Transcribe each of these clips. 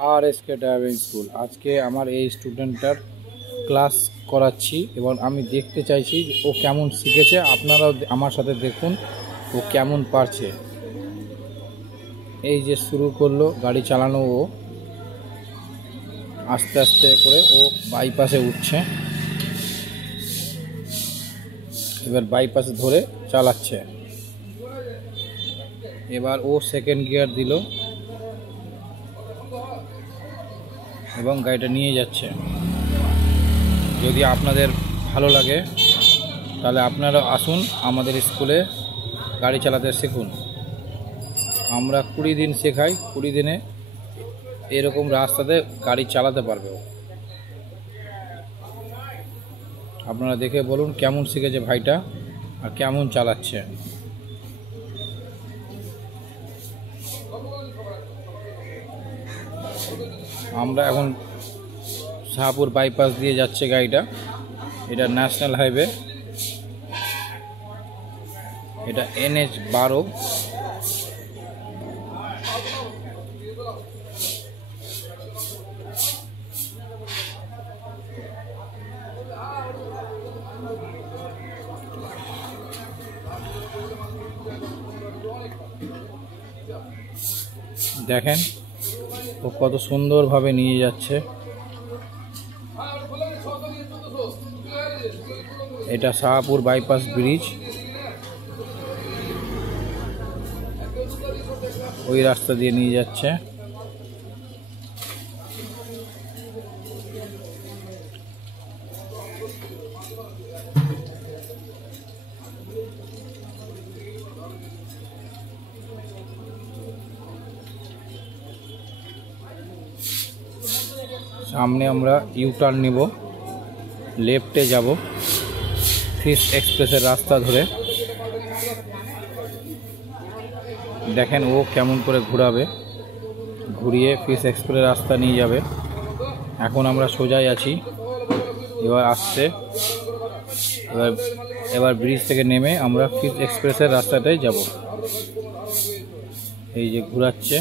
RSK driving school. আজকে আমার এই স্টুডেন্টটার ক্লাস করাচ্ছি এবং আমি দেখতে চাইছি ও কেমন শিখেছে। আপনারাও আমার সাথে দেখুন ও কেমন পারছে। এই যে শুরু করলো গাড়ি চালানো, ও আস্তে আস্তে করে ও বাইপাসে উঠছে। এবার বাইপাসে ধরে চালাচ্ছে। এবার ও সেকেন্ড গিয়ার দিল এবং গাড়িটা নিয়ে যাচ্ছে। যদি আপনাদের ভালো লাগে তাহলে আপনারা আসুন আমাদের স্কুলে গাড়ি চালাতে শিখুন। আমরা 20 দিন শেখাই, 20 দিনে এরকম রাস্তাতে গাড়ি চালাতে পারবে। আপনারা দেখে বলুন কেমন শিখেছে ভাইটা আর কেমন চালাচ্ছে। আমরা এখন শাহপুর বাইপাস দিয়ে যাচ্ছে গাড়িটা। এটা ন্যাশনাল হাইওয়ে, এটা NH 12। দেখেন ও কত সুন্দরভাবে নিয়ে যাচ্ছে। এটা শাহপুর বাইপাস ব্রিজ, ওই রাস্তা দিয়ে নিয়ে যাচ্ছে। সামনে আমরা ইউটার্ন নিব, লেফটে যাব ফিশ এক্সপ্রেসের রাস্তা ধরে। দেখেন ও কেমন করে ঘোরাবে, ঘুরিয়ে ফিশ এক্সপ্রেসের রাস্তা নিয়ে যাবে। এখন আমরা সোজাই আছি, এবার আসছে। এবার ব্রিজ থেকে নেমে আমরা ফিশ এক্সপ্রেসের রাস্তাটাই যাব। এই যে ঘোরাচ্ছে,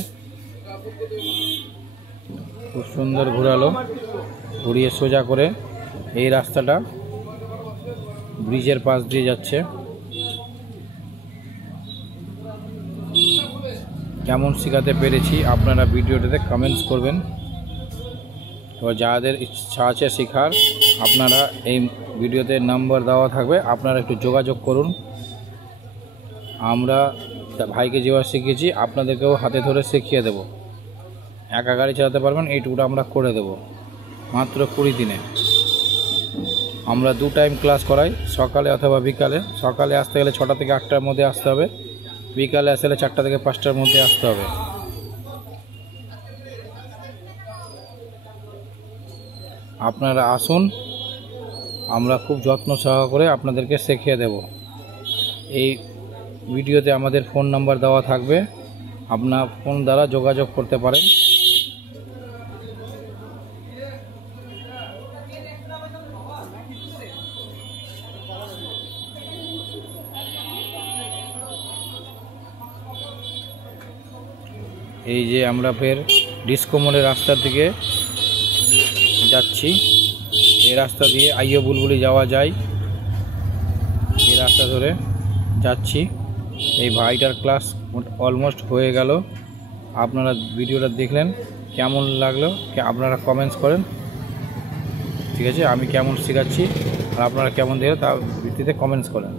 খুব সুন্দর ঘোরালো। ঘুরিয়ে সোজা করে এই রাস্তাটা ব্রিজের পাশ দিয়ে যাচ্ছে। কেমন শেখাতে পেরেছি আপনারা ভিডিওটাতে কমেন্টস করবেন। এবার যাদের ইচ্ছা আছে শেখার, আপনারা এই ভিডিওতে নাম্বার দেওয়া থাকবে, আপনারা একটু যোগাযোগ করুন। আমরা ভাইকে যেভাবে শিখিয়েছি আপনাদেরকেও হাতে ধরে শিখিয়ে দেব। একা গাড়ি চালাতে পারবেন এইটুকুটা আমরা করে দেব মাত্র 20 দিনে। আমরা 2 টাইম ক্লাস করাই, সকালে অথবা বিকালে। সকালে আসতে গেলে 6টা থেকে 8টার মধ্যে আসতে হবে, বিকালে আসলে 4টা থেকে 5টার মধ্যে আসতে হবে। আপনারা আসুন, আমরা খুব যত্ন সহকারে আপনাদেরকে শিখিয়ে দেব। এই ভিডিওতে আমাদের ফোন নাম্বার দেওয়া থাকবে, আপনার ফোন দ্বারা যোগাযোগ করতে পারেন। এই যে আমরা ফের ডিস্কো মোড়ের রাস্তার দিকে যাচ্ছি। এই রাস্তা দিয়ে আইয়ো বুলবুলি যাওয়া যায়, এই রাস্তা ধরে যাচ্ছি। এই ভাইটার ক্লাস অলমোস্ট হয়ে গেল। আপনারা ভিডিওটা দেখলেন, কেমন লাগলো আপনারা কমেন্টস করেন। ঠিক আছে, আমি কেমন শেখাচ্ছি আর আপনারা কেমন দেখেন তার ভিত্তিতে কমেন্টস করেন।